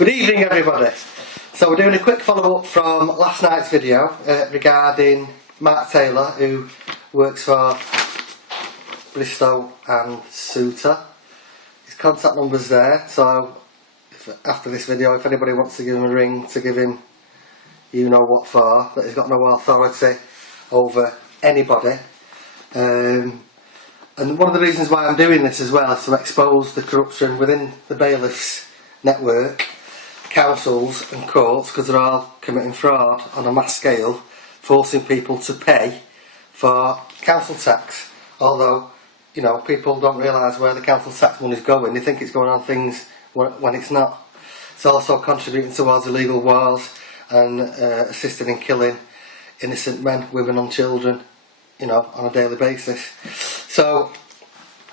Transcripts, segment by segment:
Good evening everybody. So we're doing a quick follow up from last night's video regarding Mark Taylor, who works for Bristow and Sutor. His contact number's there, so after this video, if anybody wants to give him a ring to give him you know what for, that he's got no authority over anybody. And one of the reasons why I'm doing this as well is to expose the corruption within the bailiffs network, councils and courts, because they're all committing fraud on a mass scale, forcing people to pay for council tax. Although, you know, people don't realise where the council tax money is going. They think it's going on things when it's not. It's also contributing towards illegal wars and assisting in killing innocent men, women and children, you know, on a daily basis. So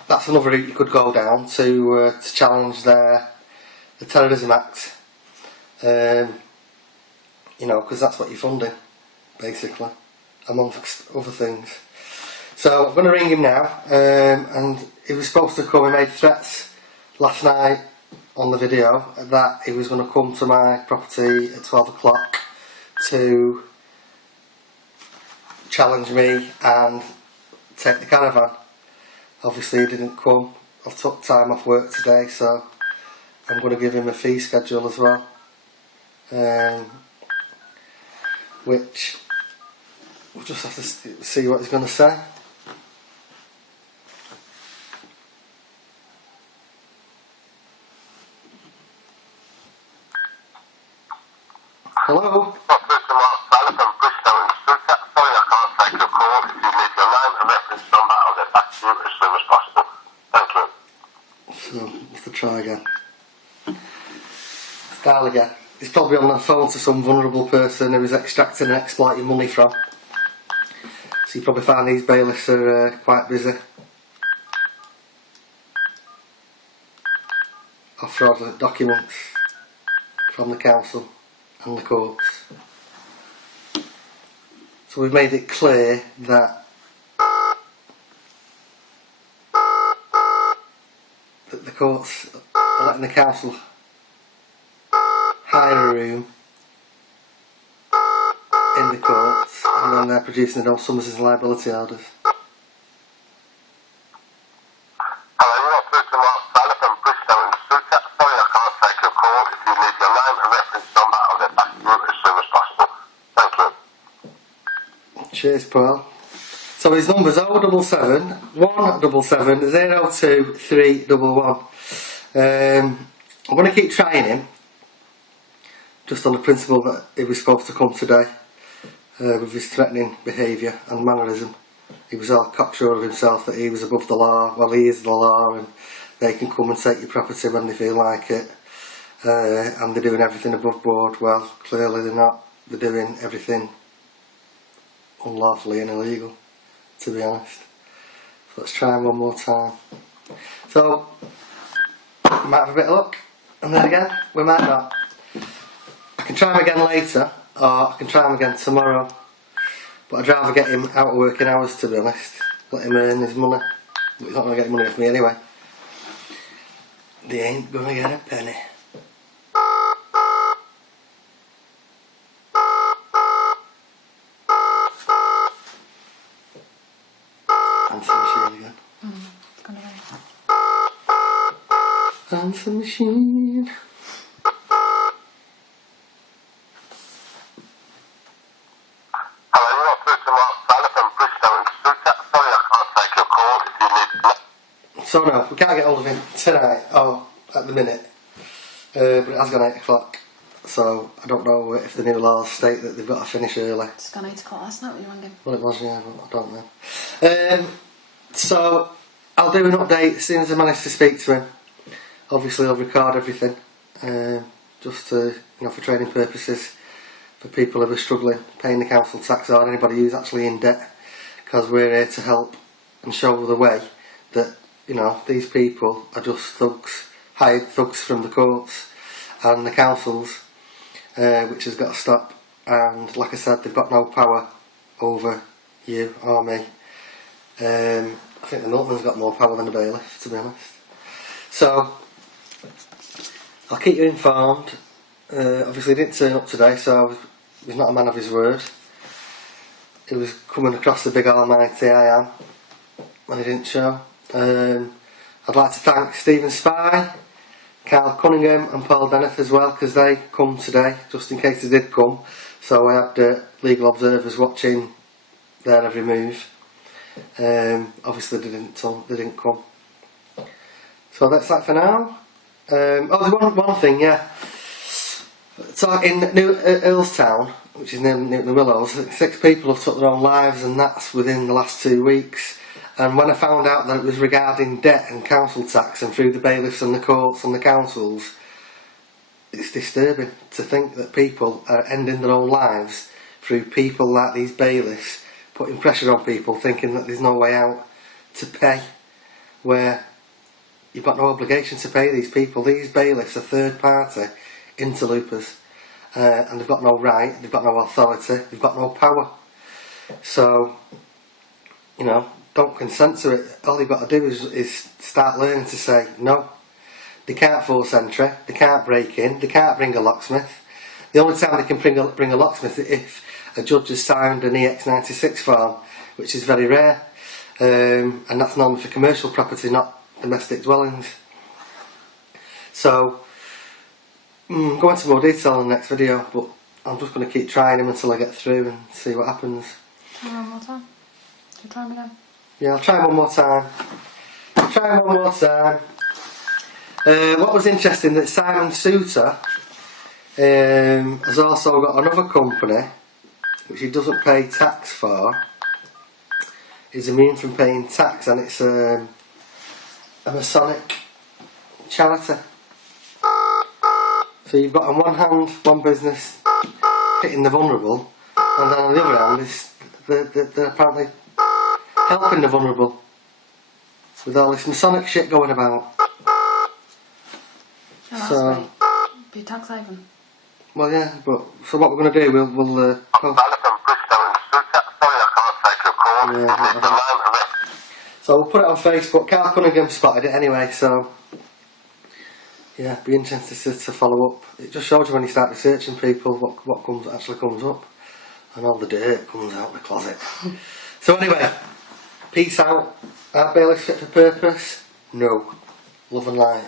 that's another route you could go down to challenge the Terrorism Act. You know, because that's what you're funding, basically, amongst other things. So I'm going to ring him now, and he was supposed to come. He made threats last night on the video that he was going to come to my property at 12 o'clock to challenge me and take the caravan. Obviously he didn't come. I've took time off work today, so I'm going to give him a fee schedule as well, which we'll just have to see what he's going to say. Hello? So, let's try again. Dial again. He's probably on the phone to some vulnerable person who is extracting and exploiting money from. So you probably find these bailiffs are quite busy. Or fraudulent documents from the council and the courts. So we've made it clear that the courts are letting the council hire a room in the courts, and then they're producing their own summonses and liability orders. Cheers, Paul. So his number's 077 177 02311. I'm going to keep trying him, just on the principle that he was supposed to come today, with his threatening behaviour and mannerism. He was all cocksure of himself that he was above the law. Well, he is the law, and they can come and take your property when they feel like it, and they're doing everything above board. Well, clearly they're not. They're doing everything unlawfully and illegal, to be honest. So let's try him one more time. So we might have a bit of luck, and then again we might not. I can try him again later, or I can try him again tomorrow, but I'd rather get him out of working hours, to be honest. Let him earn his money. But he's not going to get money off me anyway. They ain't going to get a penny. Answer machine again. It's gonna ring. Answer machine. Hello, you're through to Mark Taylor from Bristow and Sutor. Sorry, I can't take your call if you need. So no, we can't get hold of him tonight, or at the minute. But it has gone 8 o'clock, so I don't know if the new laws state that they've got to finish early. It's gone 8 o'clock last night when you rang him. Well, it was, yeah, but I don't know. So I'll do an update as soon as I manage to speak to him. Obviously I'll record everything, just to, you know, for training purposes, for people who are struggling paying the council tax, or anybody who's actually in debt, because we're here to help and show the way that, you know, these people are just thugs, hired thugs from the courts and the councils, which has got to stop. And like I said, they've got no power over you or me. I think the milkman's got more power than the bailiff, to be honest. So I'll keep you informed Obviously he didn't turn up today, so he's not a man of his word. He was coming across the big almighty I am, and he didn't show. I'd like to thank Stephen Spy, Carl Cunningham and Paul Bennett as well, because they come today, just in case they did come. So I had legal observers watching their every move. Obviously they didn't come. So that's that for now. Oh, there's one thing, yeah. So in Earlstown, which is near Newton Willows, 6 people have took their own lives, and that's within the last 2 weeks. And when I found out that it was regarding debt and council tax and through the bailiffs and the courts and the councils, it's disturbing to think that people are ending their own lives through people like these bailiffs putting pressure on people, thinking that there's no way out to pay, where you've got no obligation to pay these people. These bailiffs are third party interlopers, and they've got no right, they've got no authority, they've got no power. So, you know, don't consent to it. All you've got to do is start learning to say no. They can't force entry, they can't break in, they can't bring a locksmith. The only time they can bring a locksmith is if a judge has signed an EX96 form, which is very rare, and that's normally for commercial property, not domestic dwellings. So, go into more detail in the next video, but I'm just going to keep trying him until I get through and see what happens. Try one more time. Should we try him again? Yeah, I'll try one more time. What was interesting, that Simon Sutor has also got another company which he doesn't pay tax for. He's immune from paying tax, and it's a Masonic charity. So you've got on one hand one business hitting the vulnerable, and then on the other hand is they're apparently helping the vulnerable with all this Masonic shit going about. Oh, that's So, great. Be a tax haven. well, yeah, but so what we're going to do, we'll Bailiff from Bristow and sutor. Sorry, I can't take your call. Yeah, It's the line for it. So we'll put it on Facebook. Carl Cunningham spotted it anyway, so yeah, be interested to follow up. It just shows you when you start researching people what actually comes up, and all the dirt comes out the closet. So anyway, peace out. Are bailiffs fit for purpose? No. Love and light.